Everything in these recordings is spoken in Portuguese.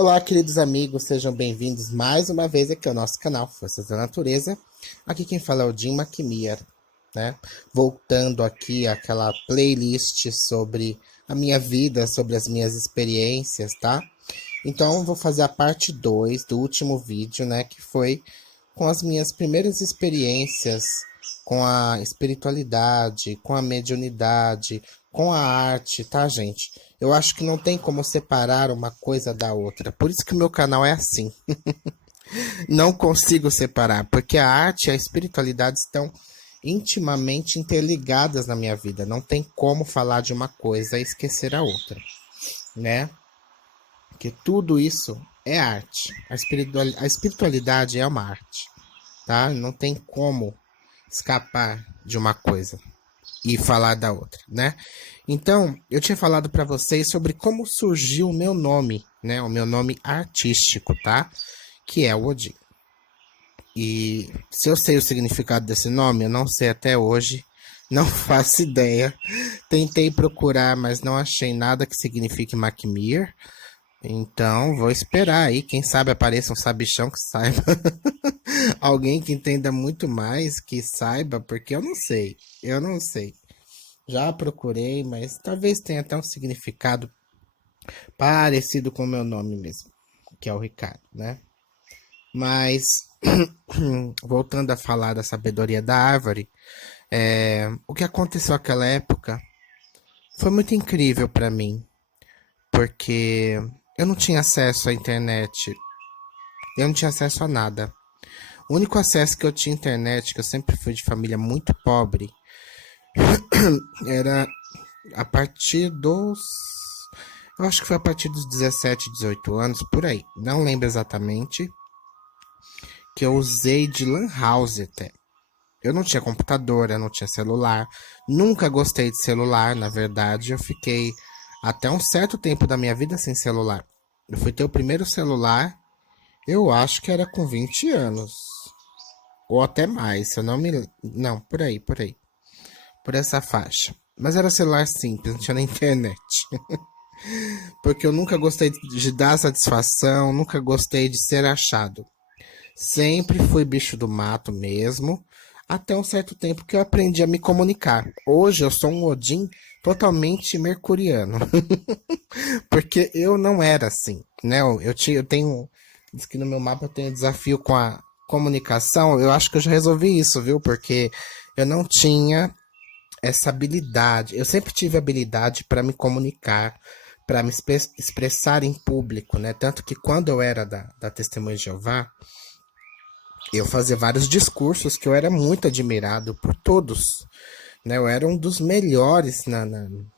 Olá, queridos amigos, sejam bem-vindos mais uma vez aqui ao nosso canal Forças da Natureza. Aqui quem fala é o Jim McMeer, né? Voltando aqui àquela playlist sobre a minha vida, sobre as minhas experiências, tá? Então, vou fazer a parte 2 do último vídeo, né? Que foi com as minhas primeiras experiências com a espiritualidade, com a mediunidade, com a arte, tá, gente? Eu acho que não tem como separar uma coisa da outra. Por isso que o meu canal é assim. Não consigo separar, porque a arte e a espiritualidade estão intimamente interligadas na minha vida. Não tem como falar de uma coisa e esquecer a outra, né? Porque tudo isso é arte. A espiritualidade é uma arte, tá? Não tem como escapar de uma coisa e falar da outra, né? Então, eu tinha falado para vocês sobre como surgiu o meu nome, né? O meu nome artístico, tá? Que é o Odin. E se eu sei o significado desse nome, eu não sei até hoje, não faço ideia. Tentei procurar, mas não achei nada que signifique Macmir. Então, vou esperar aí, quem sabe apareça um sabichão que saiba. Alguém que entenda muito mais, que saiba, porque eu não sei. Eu não sei. Já procurei, mas talvez tenha até um significado parecido com o meu nome mesmo, que é o Ricardo, né? Mas, voltando a falar da sabedoria da árvore, o que aconteceu naquela época foi muito incrível para mim, porque eu não tinha acesso à internet, eu não tinha acesso a nada. O único acesso que eu tinha à internet, que eu sempre fui de família muito pobre, era a partir dos... Eu acho que foi a partir dos 17, 18 anos, por aí. Não lembro exatamente. Que eu usei de lan house até. Eu não tinha computador, eu não tinha celular. Nunca gostei de celular, na verdade. Eu fiquei até um certo tempo da minha vida sem celular. Eu fui ter o primeiro celular, eu acho que era com 20 anos. Ou até mais, se eu não me... Não, por aí, por aí. Por essa faixa. Mas era celular simples, não tinha nem internet. Porque eu nunca gostei de dar satisfação, nunca gostei de ser achado. Sempre fui bicho do mato mesmo, até um certo tempo que eu aprendi a me comunicar. Hoje eu sou um Odin totalmente mercuriano, porque eu não era assim, né? Eu tenho, diz que no meu mapa eu tenho desafio com a comunicação. Eu acho que eu já resolvi isso, viu? Porque eu não tinha essa habilidade. Eu sempre tive habilidade para me comunicar, para me expressar em público, né? Tanto que quando eu era da Testemunha de Jeová, eu fazia vários discursos que eu era muito admirado por todos, né? Eu era um dos melhores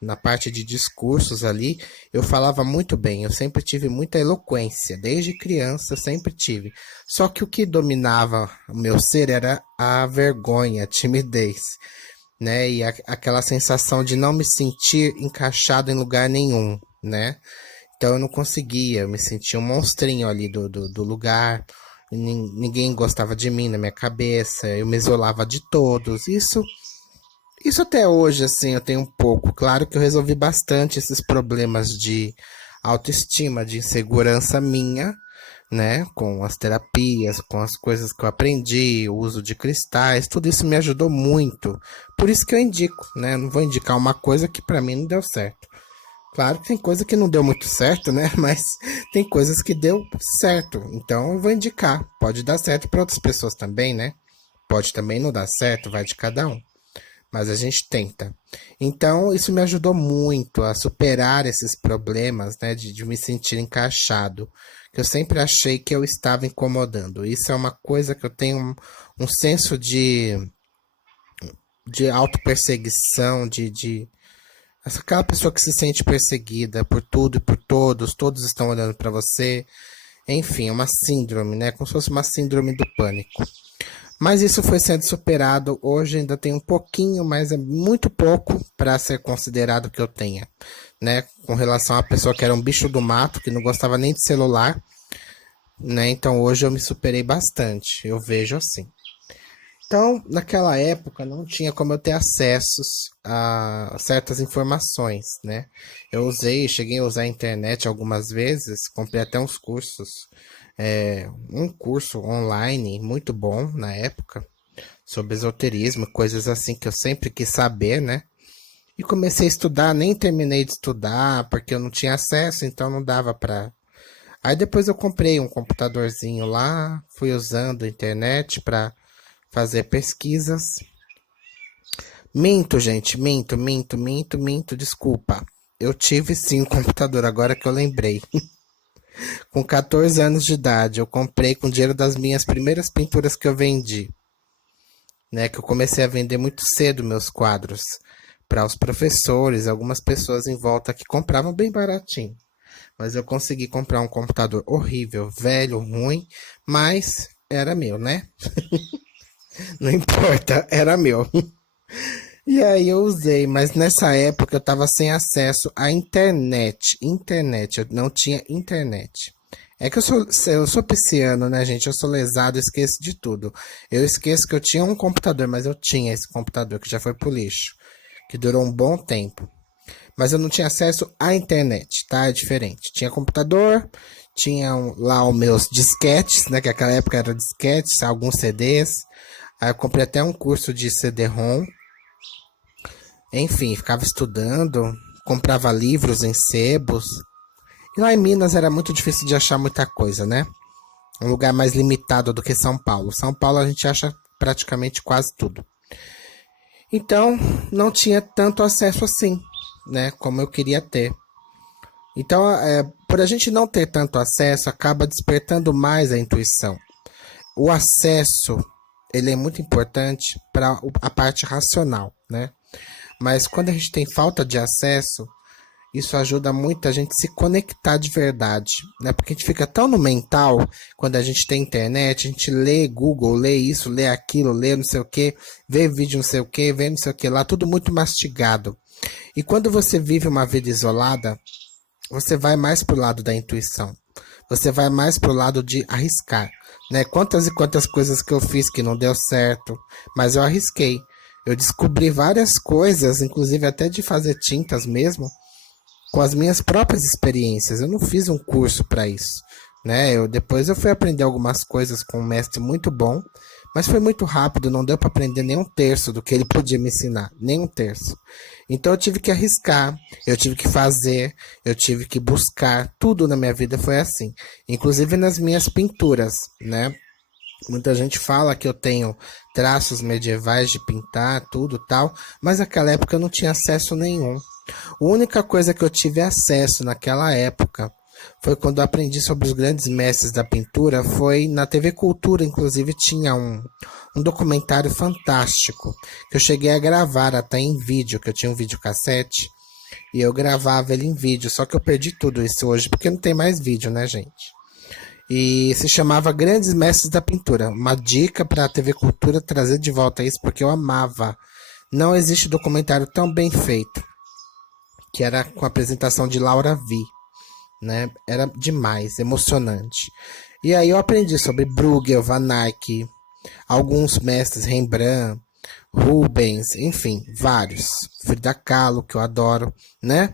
na parte de discursos ali. Eu falava muito bem, eu sempre tive muita eloquência, desde criança eu sempre tive. Só que o que dominava o meu ser era a vergonha, a timidez, né? E aquela sensação de não me sentir encaixado em lugar nenhum, né? Então eu não conseguia, eu me sentia um monstrinho ali do lugar. Ninguém gostava de mim na minha cabeça, eu me isolava de todos. Isso até hoje, assim, eu tenho um pouco. Claro que eu resolvi bastante esses problemas de autoestima, de insegurança minha, né? Com as terapias, com as coisas que eu aprendi, o uso de cristais, tudo isso me ajudou muito. Por isso que eu indico, né? Eu não vou indicar uma coisa que pra mim não deu certo. Claro que tem coisa que não deu muito certo, né? Mas tem coisas que deu certo. Então eu vou indicar. Pode dar certo para outras pessoas também, né? Pode também não dar certo, vai de cada um. Mas a gente tenta. Então isso me ajudou muito a superar esses problemas, né? De me sentir encaixado. Que eu sempre achei que eu estava incomodando. Isso é uma coisa que eu tenho um senso de autoperseguição, aquela pessoa que se sente perseguida por tudo e por todos, todos estão olhando para você. Enfim, é uma síndrome, né? Como se fosse uma síndrome do pânico. Mas isso foi sendo superado. Hoje ainda tem um pouquinho, mas é muito pouco para ser considerado que eu tenha, né? Com relação à pessoa que era um bicho do mato, que não gostava nem de celular, né? Então hoje eu me superei bastante. Eu vejo assim. Então, naquela época, não tinha como eu ter acessos a certas informações, né? Cheguei a usar a internet algumas vezes, comprei até uns cursos, um curso online muito bom na época, sobre esoterismo, coisas assim que eu sempre quis saber, né? E comecei a estudar, nem terminei de estudar, porque eu não tinha acesso, então não dava pra. Aí depois eu comprei um computadorzinho lá, fui usando a internet pra fazer pesquisas. Minto, gente, minto, desculpa. Eu tive sim um computador, agora que eu lembrei. Com 14 anos de idade, eu comprei com o dinheiro das minhas primeiras pinturas que eu vendi, né? Que eu comecei a vender muito cedo meus quadros para os professores, algumas pessoas em volta que compravam bem baratinho. Mas eu consegui comprar um computador horrível, velho, ruim, mas era meu, né? Não importa, era meu. E aí eu usei, mas nessa época eu tava sem acesso à internet. Internet, eu não tinha internet. É que eu sou pisciano, né, gente? Eu sou lesado, eu esqueço de tudo. Eu esqueço que eu tinha um computador, mas eu tinha esse computador que já foi pro lixo, que durou um bom tempo. Mas eu não tinha acesso à internet, tá? É diferente. Tinha computador, tinha lá os meus disquetes, né? Que naquela época era disquetes, alguns CDs. Aí eu comprei até um curso de CD-ROM. Enfim, ficava estudando, comprava livros em sebos. E lá em Minas era muito difícil de achar muita coisa, né? Um lugar mais limitado do que São Paulo. São Paulo a gente acha praticamente quase tudo. Então, não tinha tanto acesso assim, né? Como eu queria ter. Então, por a gente não ter tanto acesso, acaba despertando mais a intuição. O acesso, ele é muito importante para a parte racional, né? Mas quando a gente tem falta de acesso, isso ajuda muito a gente se conectar de verdade, né? Porque a gente fica tão no mental, quando a gente tem internet, a gente lê Google, lê isso, lê aquilo, lê não sei o que, vê vídeo não sei o que, vê não sei o que lá, tudo muito mastigado. E quando você vive uma vida isolada, você vai mais pro lado da intuição. Você vai mais pro lado de arriscar, né? Quantas e quantas coisas que eu fiz que não deu certo, mas eu arrisquei. Eu descobri várias coisas, inclusive até de fazer tintas mesmo, com as minhas próprias experiências. Eu não fiz um curso para isso, né? Depois eu fui aprender algumas coisas com um mestre muito bom, mas foi muito rápido, não deu para aprender nem um terço do que ele podia me ensinar, nem um terço. Então eu tive que arriscar, eu tive que fazer, eu tive que buscar, tudo na minha vida foi assim, inclusive nas minhas pinturas, né? Muita gente fala que eu tenho traços medievais de pintar, tudo tal, mas naquela época eu não tinha acesso nenhum. A única coisa que eu tive acesso naquela época foi quando eu aprendi sobre os grandes mestres da pintura, foi na TV Cultura, inclusive tinha um documentário fantástico, que eu cheguei a gravar até em vídeo, que eu tinha um videocassete, e eu gravava ele em vídeo, só que eu perdi tudo isso hoje, porque não tem mais vídeo, né, gente? E se chamava Grandes Mestres da Pintura. Uma dica para a TV Cultura trazer de volta isso, porque eu amava. Não existe documentário tão bem feito, que era com a apresentação de Laura Vi, né? Era demais, emocionante. E aí eu aprendi sobre Bruegel, Van Eyck, alguns mestres, Rembrandt, Rubens, enfim, vários. Frida Kahlo, que eu adoro, né?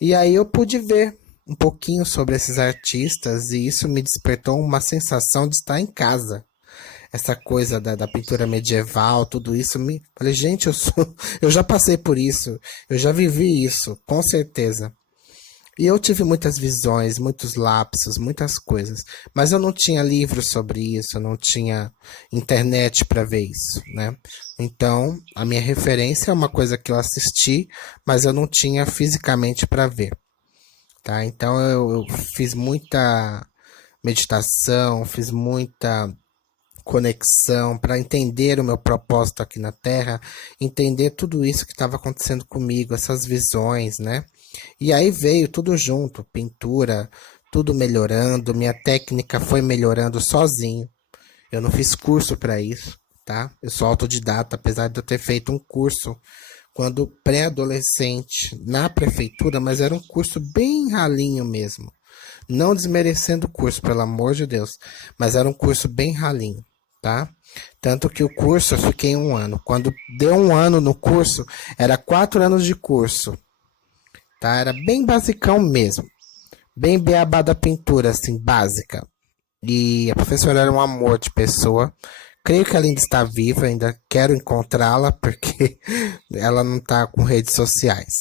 E aí eu pude ver um pouquinho sobre esses artistas e isso me despertou uma sensação de estar em casa. Essa coisa da pintura medieval, tudo isso me. Falei, gente, eu já passei por isso, eu já vivi isso, com certeza. E eu tive muitas visões, muitos lapsos, muitas coisas. Mas eu não tinha livros sobre isso, eu não tinha internet para ver isso, né? Então, a minha referência é uma coisa que eu assisti, mas eu não tinha fisicamente para ver, tá? Então, eu fiz muita meditação, fiz muita conexão para entender o meu propósito aqui na Terra, entender tudo isso que estava acontecendo comigo, essas visões, né? E aí veio tudo junto, pintura, tudo melhorando, minha técnica foi melhorando sozinho. Eu não fiz curso para isso, tá? Eu sou autodidata, apesar de eu ter feito um curso quando pré-adolescente na prefeitura, mas era um curso bem ralinho mesmo. Não desmerecendo o curso, pelo amor de Deus, mas era um curso bem ralinho, tá? Tanto que o curso eu fiquei 1 ano. Quando deu 1 ano no curso, era 4 anos de curso, tá? Era bem basicão mesmo. Bem beabá da pintura, assim, básica. E a professora era um amor de pessoa. Creio que ela ainda está viva, ainda quero encontrá-la, porque ela não está com redes sociais.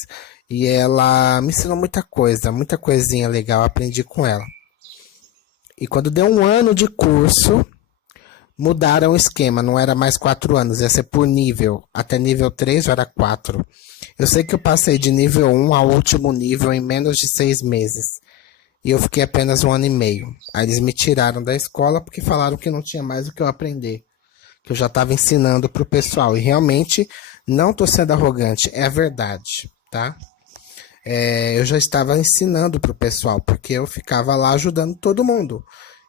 E ela me ensinou muita coisa, muita coisinha legal, aprendi com ela. E quando deu 1 ano de curso, mudaram o esquema, não era mais 4 anos, ia ser por nível. Até nível 3 já era 4. Eu sei que eu passei de nível 1 ao último nível em menos de 6 meses. E eu fiquei apenas 1 ano e meio. Aí eles me tiraram da escola porque falaram que não tinha mais o que eu aprender. Que eu já estava ensinando para o pessoal. E realmente não estou sendo arrogante, é a verdade, tá? Eu já estava ensinando para o pessoal, porque eu ficava lá ajudando todo mundo.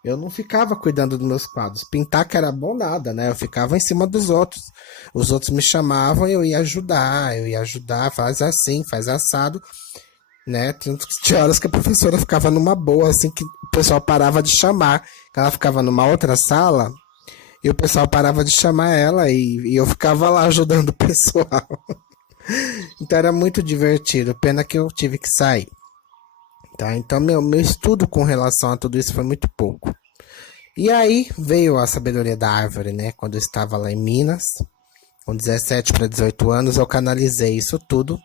Eu não ficava cuidando dos meus quadros. Pintar que era bom nada, né? Eu ficava em cima dos outros. Os outros me chamavam e eu ia ajudar, faz assim, faz assado, né? Tinha horas que a professora ficava numa boa, assim, que o pessoal parava de chamar. Ela ficava numa outra sala e o pessoal parava de chamar ela e eu ficava lá ajudando o pessoal. Então era muito divertido. Pena que eu tive que sair. Tá? Então meu estudo com relação a tudo isso foi muito pouco. E aí veio a sabedoria da árvore, né? Quando eu estava lá em Minas, com 17 para 18 anos, eu canalizei isso tudo.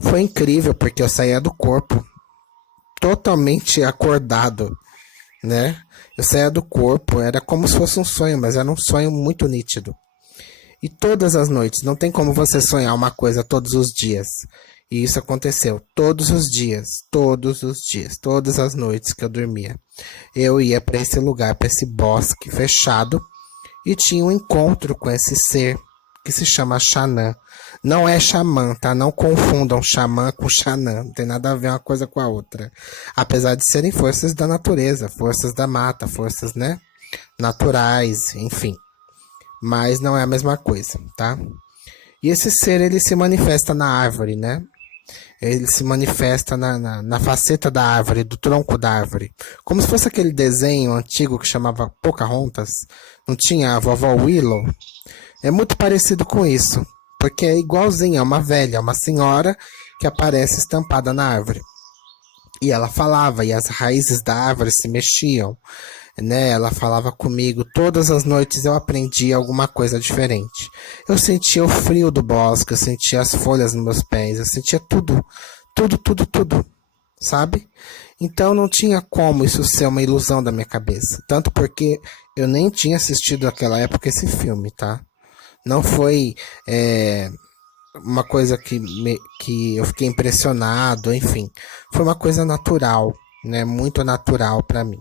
Foi incrível porque eu saía do corpo totalmente acordado, né? Eu saía do corpo, era como se fosse um sonho, mas era um sonho muito nítido. E todas as noites, não tem como você sonhar uma coisa todos os dias. E isso aconteceu todos os dias, todos os dias, todas as noites que eu dormia. Eu ia para esse lugar, para esse bosque fechado e tinha um encontro com esse ser que se chama Xanã. Não é xamã, tá? Não confundam xamã com Xanã. Não tem nada a ver uma coisa com a outra. Apesar de serem forças da natureza, forças da mata, forças, né? Naturais, enfim. Mas não é a mesma coisa, tá? E esse ser, ele se manifesta na árvore, né? Ele se manifesta na faceta da árvore, do tronco da árvore. Como se fosse aquele desenho antigo que chamava Pocahontas. Não tinha a vovó Willow? É muito parecido com isso. Porque é igualzinho, é uma velha, uma senhora que aparece estampada na árvore. E ela falava, e as raízes da árvore se mexiam, né? Ela falava comigo. Todas as noites eu aprendia alguma coisa diferente. Eu sentia o frio do bosque, eu sentia as folhas nos meus pés, eu sentia tudo, tudo, tudo, tudo, sabe? Então não tinha como isso ser uma ilusão da minha cabeça. Tanto porque eu nem tinha assistido naquela época esse filme, tá? Não foi uma coisa que eu fiquei impressionado, enfim. Foi uma coisa natural, né? Muito natural para mim.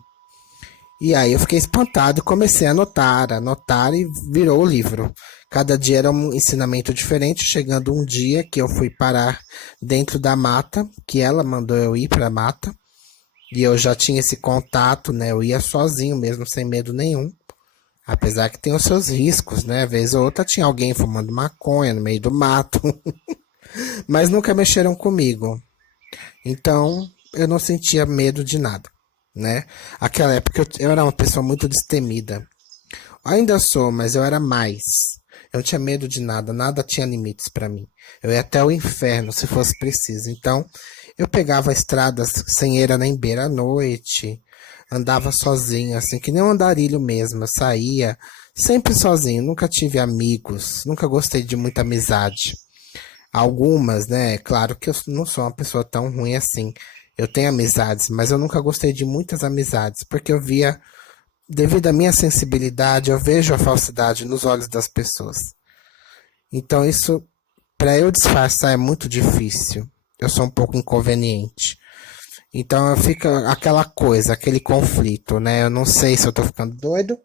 E aí eu fiquei espantado e comecei a anotar e virou o livro. Cada dia era um ensinamento diferente, chegando um dia que eu fui parar dentro da mata, que ela mandou eu ir para a mata, e eu já tinha esse contato, né? Eu ia sozinho mesmo, sem medo nenhum. Apesar que tem os seus riscos, né? Vez ou outra tinha alguém fumando maconha no meio do mato, mas nunca mexeram comigo. Então, eu não sentia medo de nada, né? Aquela época eu era uma pessoa muito destemida. Ainda sou, mas eu era mais. Eu não tinha medo de nada, nada tinha limites para mim. Eu ia até o inferno se fosse preciso. Então, eu pegava estradas sem eira nem beira à noite, andava sozinho, assim, que nem um andarilho mesmo. Eu saía sempre sozinho, nunca tive amigos, nunca gostei de muita amizade. Algumas, né? Claro que eu não sou uma pessoa tão ruim assim. Eu tenho amizades, mas eu nunca gostei de muitas amizades, porque eu via, devido à minha sensibilidade, eu vejo a falsidade nos olhos das pessoas. Então isso, para eu disfarçar é muito difícil. Eu sou um pouco inconveniente. Então fica aquela coisa, aquele conflito, né? Eu não sei se eu tô ficando doido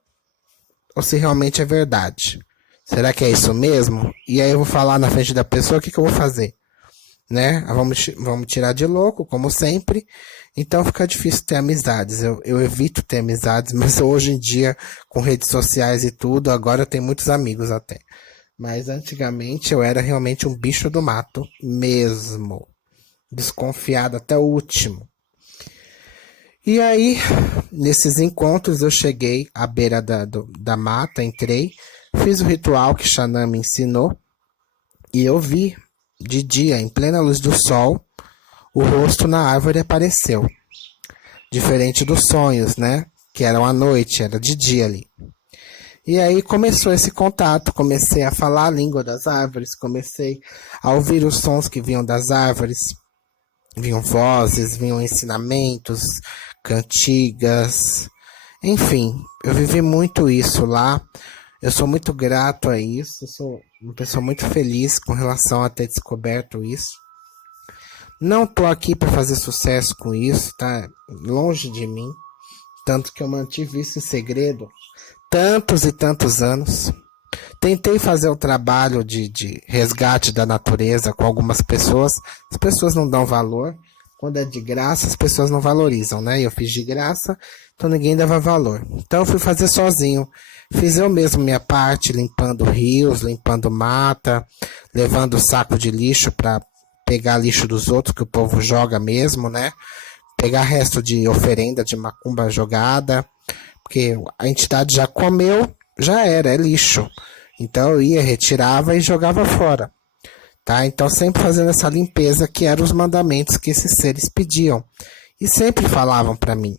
ou se realmente é verdade. Será que é isso mesmo? E aí eu vou falar na frente da pessoa, o que que eu vou fazer? Né? Vamos tirar de louco, como sempre. Então fica difícil ter amizades. Eu evito ter amizades, mas hoje em dia, com redes sociais e tudo, agora eu tenho muitos amigos até. Mas antigamente eu era realmente um bicho do mato mesmo. Desconfiado até o último. E aí, nesses encontros, eu cheguei à beira da mata, entrei, fiz o ritual que Xanã me ensinou, e eu vi, de dia, em plena luz do sol, o rosto na árvore apareceu. Diferente dos sonhos, né? Que eram à noite, era de dia ali. E aí começou esse contato, comecei a falar a língua das árvores, comecei a ouvir os sons que vinham das árvores, vinham vozes, vinham ensinamentos, cantigas, enfim, eu vivi muito isso lá. Eu sou muito grato a isso, eu sou uma pessoa muito feliz com relação a ter descoberto isso. Não tô aqui para fazer sucesso com isso, tá longe de mim, tanto que eu mantive isso em segredo tantos e tantos anos. Tentei fazer o trabalho de resgate da natureza com algumas pessoas. As pessoas não dão valor. Quando é de graça, as pessoas não valorizam, né? Eu fiz de graça, então ninguém dava valor. Então eu fui fazer sozinho. Fiz eu mesmo minha parte, limpando rios, limpando mata, levando saco de lixo para pegar lixo dos outros, que o povo joga mesmo, né? Pegar resto de oferenda de macumba jogada, porque a entidade já comeu, já era, é lixo. Então eu ia, retirava e jogava fora. Tá? Então sempre fazendo essa limpeza que eram os mandamentos que esses seres pediam. E sempre falavam para mim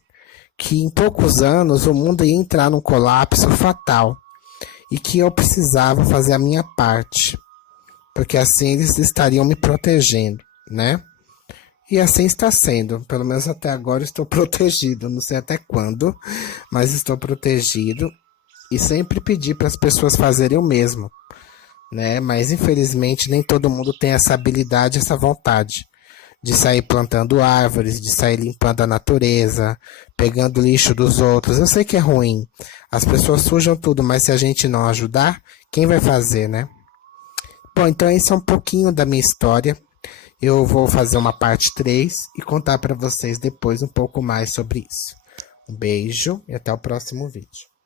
que em poucos anos o mundo ia entrar num colapso fatal e que eu precisava fazer a minha parte, porque assim eles estariam me protegendo, né? E assim está sendo, pelo menos até agora estou protegido, não sei até quando, mas estou protegido e sempre pedi para as pessoas fazerem o mesmo, né? Mas infelizmente nem todo mundo tem essa habilidade, essa vontade de sair plantando árvores, de sair limpando a natureza, pegando lixo dos outros. Eu sei que é ruim, as pessoas sujam tudo, mas se a gente não ajudar, quem vai fazer, né? Bom, então esse é um pouquinho da minha história. Eu vou fazer uma parte 3 e contar para vocês depois um pouco mais sobre isso. Um beijo e até o próximo vídeo.